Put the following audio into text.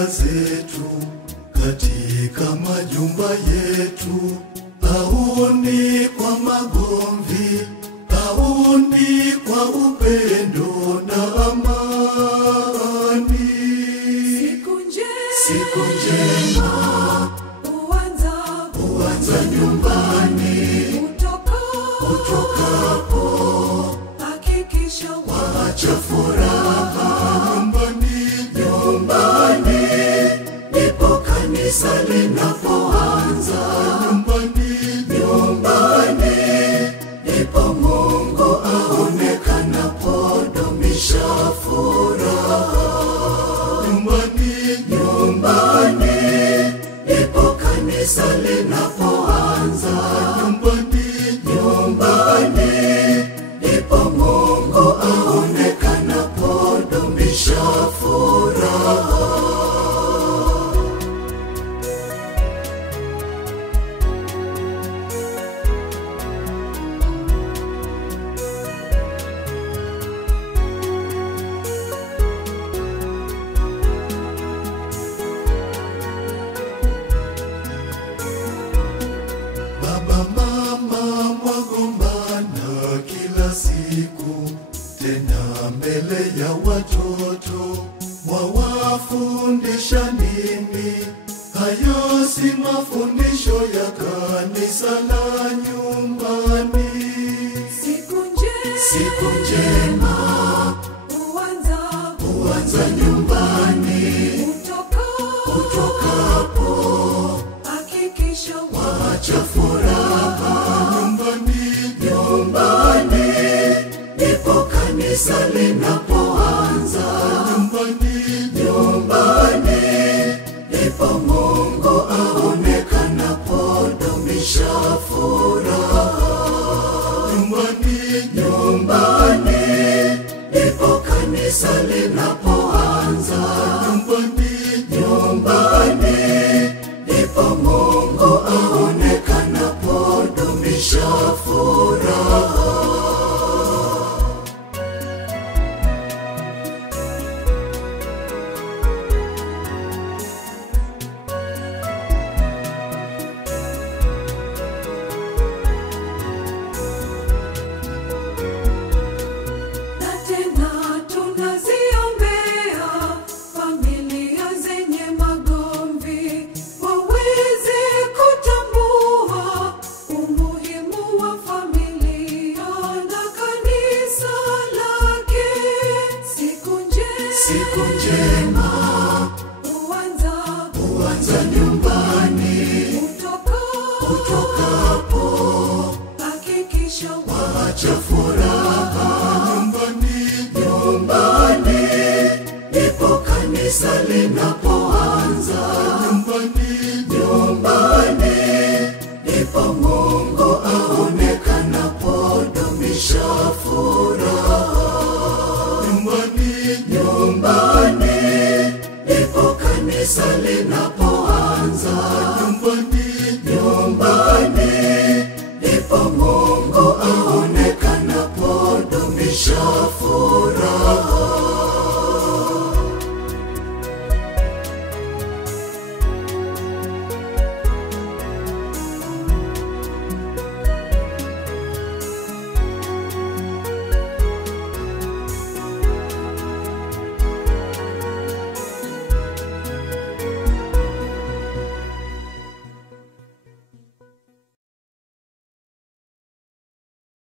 familia zetu, katika majumba yetu, au ni kwa magomvi, au ni kwa upendo na amani. Siku njema huanza nyumbani. Utokapo hakikisha wacha furaha nyumbani, ndipo kanisa linapoanza. Nyumbani ndipo Mungu aonekanapo, dumisha furaha. Nyumbani ndipo kanisa linapoanza. Nyumbani ndipo Mungu aonekanapo, dumisha furaha. Baba mama mwagombana kila siku, tena mbele ya watoto. Mwawafundisha nini? Hayo si mafundisho ya kanisa la nyumbani. Siku njema huanza nyumbani. Utokapo hakikisha wacha furaha nyumbani, ndipo kanisa linapoanza. Nyumbani ndipo Mungu aonekanapo, dumisha furaha. Nyumbani ndipo kanisa linapoanza. Nyumbani ndipo Mungu aonekanapo, dumisha furaha. na tena tunaziombea familia zenye magomvi, waweze kutambua umuhimu wa familia na kanisa lake. Siku njema huanza nyumbani. Utokapo hakikisha wacha furaha nyumbani, ndipo kanisa linapoanza. Nyumbani ndipo Mungu aonekanapo, dumisha furaha. Nyumbani ndipo kanisa linapoanza. Nyumbani ndipo Mungu aonekanapo, dumisha furaha.